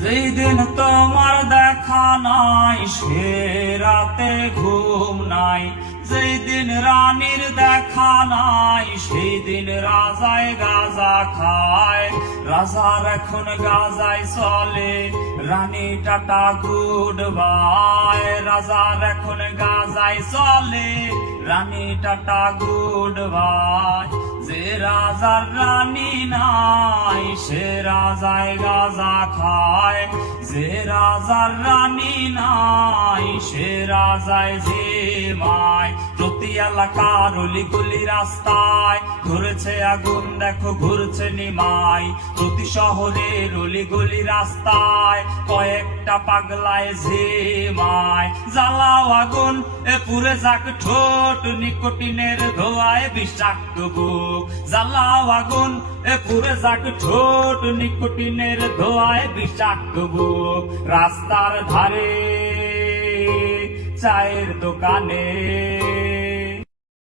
যেই দিন তোমার দেখা নাই সে রাতে ঘুম নাই, যেই দিন রানীর দেখা নাই সেই দিন রাজায় গাঁজা খায়। রাজার এখন গাঁজায় চলে, রানী টাটা গুড বাই। রাজার এখন গাঁজায় চলে, রানী টাটা গুড বাই। যে রাজার রানী নাই সে রাজায় গাঁজা খায়, যে রাজার রানী নাই সে রাজায় জিমায়। প্রতি এলাকার অলিগলি রাস্তায় ধরেছে আগুন, দেখো ঘুরছে নিমাই। প্রতি শহরের অলিগলি রাস্তায় কয়েকটা পাগলায় ঝিমায়। জ্বালাও আগুন এ পুরে যাক ঠোঁট, নিকোটিনের ধোঁয়ায় বিষাক্ত বুক। জ্বালাও আগুন এ পুরে যাক ঠোঁট, নিকোটিনের ধোঁয়ায় বিষাক্ত বুক। রাস্তার ধারে চায়ের দোকানে